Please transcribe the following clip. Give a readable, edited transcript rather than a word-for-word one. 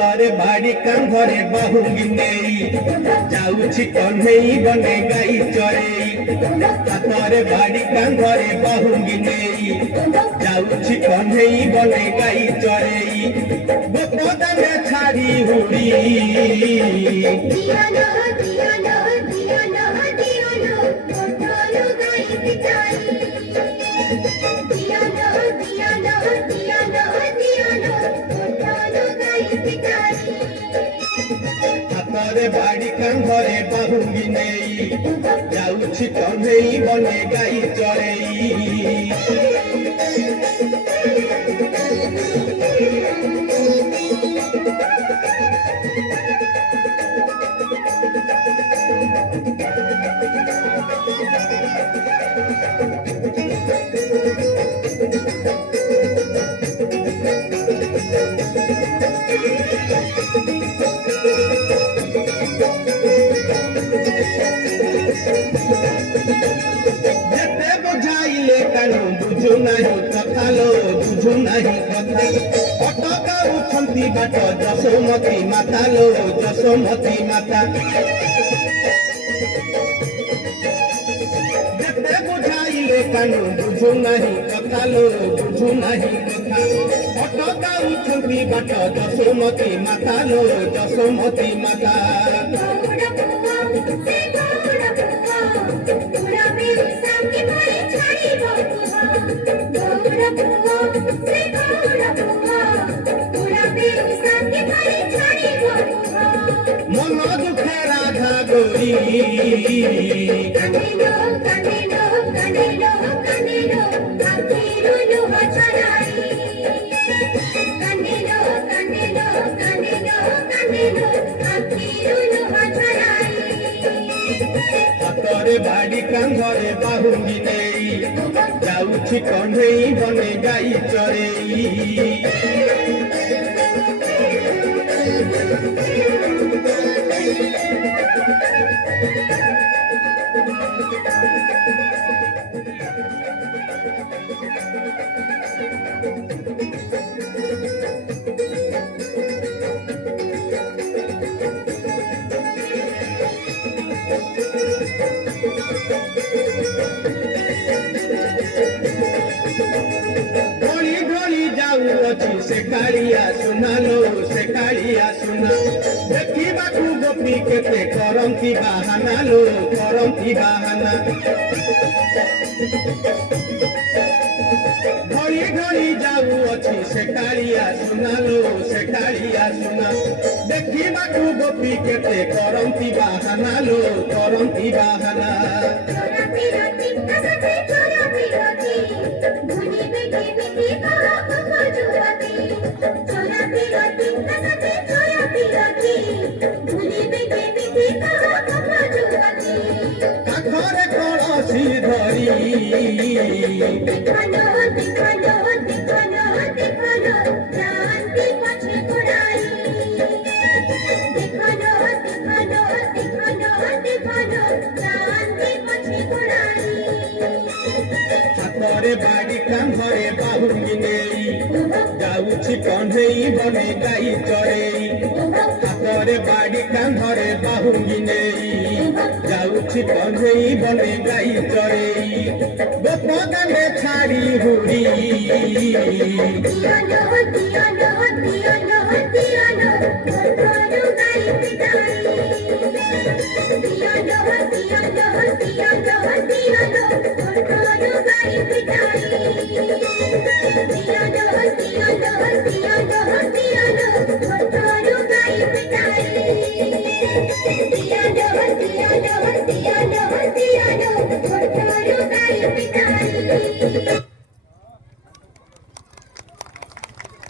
ହାତରେ ବାଡ଼ି କାନ୍ଧରେ ବାହୁଙ୍ଗି ନେଇ ଯାଉଛି କହ୍ନେଇ ବନେ ଗାଈ ଚରେଇ। ହାତରେ ବାଡ଼ି କାନ୍ଧରେ ବାହୁଙ୍ଗି ନେଇ ଯାଉଛି କହ୍ନେଇ ବନେ ଗାଈ ଚରେଇ। ଗୋପଦାନେ ଛାଡ଼ି ହୁଡ଼ି ହାତରେ ବାଡ଼ି କାନ୍ଧରେ ବାହୁଙ୍ଗି ନେଇ ଯାଉଛି କହ୍ନେଇ ବନେ ଗାଈ ଚରେଇ। ଯେତେ ବୁଝାଇଲେ କାନୁ ବୁଝୁ ନାହିଁ କଥା ଲୋ ବୁଝୁ ନାହିଁ କଥା। ଅଟକାଉଛନ୍ତି ବାଟ ଯଶୋମତୀ ମାତା ଲୋ ଯଶୋମତୀ ମାତା। ଯେତେ ବୁଝାଇଲେ କାନୁ ବୁଝୁ ନାହିଁ କଥା ଲୋ ବୁଝୁ ନାହିଁ କଥା। ଅଟକାଉଛନ୍ତି ବାଟ ଯଶୋମତୀ ମାତା ଲୋ ଯଶୋମତୀ ମାତା। মন দুঃখে রাধা গরি হাতরে বাড়ি কান্ধরে বাহুঙ্গি নেই যাଉଛି কহ্নেই বনে গাই চরেই। ढोली ढोली जाऊँगी से कालिया सुना लो से कालिया सुना। देखिबाकू गोपी केते करंती बाहाना लो करंती बाहाना। ढोली ढोली जाऊँगी से कालिया सुना लो से कालिया सुना। देखिबाकू गोपी केते करंती बाहाना लो करंती बाहाना। কাঠরে কলসি ধরি হাতরে বাড়ি কান্ধরে বাহুঙ্গি নেই যাଉଛି কহ্নেই বনে গাই চরেই। হাতরে বাড়ি কান্ধরে বাহুঙ্গি নেই যাଉଛି কহ্নেই বনে গাই চরেই। গোপদানে ছাড়ি হুড়ি